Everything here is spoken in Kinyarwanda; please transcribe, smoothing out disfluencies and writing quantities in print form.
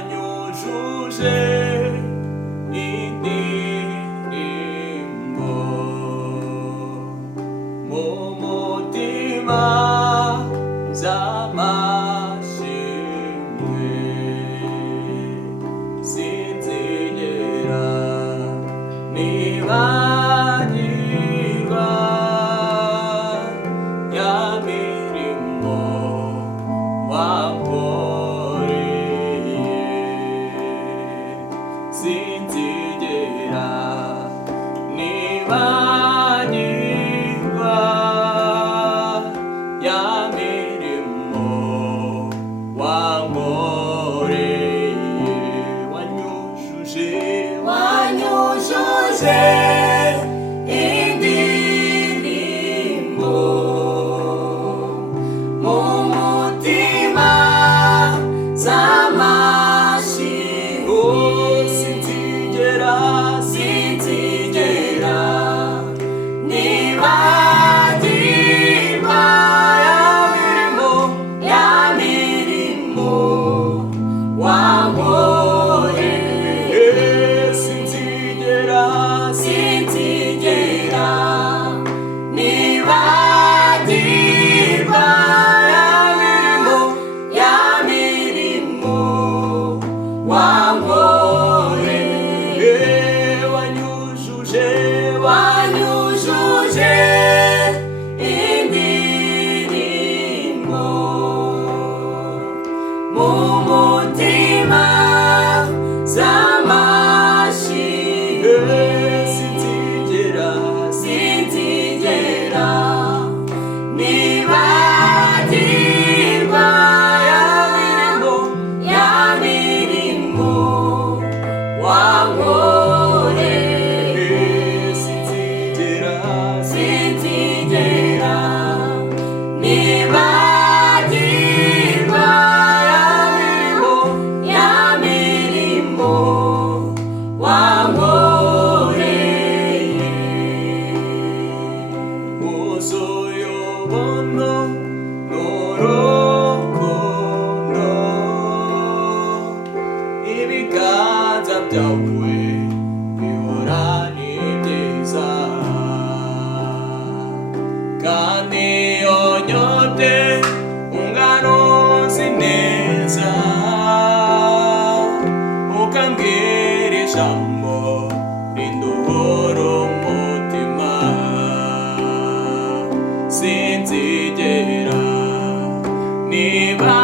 wanyujuje indirimbo mu mutima z'amashimwe, sinzigera nibagirwa ya mirimo wankoreye, sinzigera nibagirwa ya mirimo wankoreye, wanyujuje indirimbo mu mutima z'amashimwe, sinzigera nibagirwa ya mirimo wankoreye, sinzigera nibagirwa ya mirimo wankoreye, wanyujuje indirimbo mu mutima z'amashimwe, sinzigera nibagirwa ya mirimo wankoreye, sinzigera nibagirwa ya mirimo wankoreye, wuzuye ubuntu n'urukundo, ibiganza byawe bihora ni byiza, kandi iyo nyote ungana uzi neza, ukambwira ijambo rinduhura umutima, sinzigera niba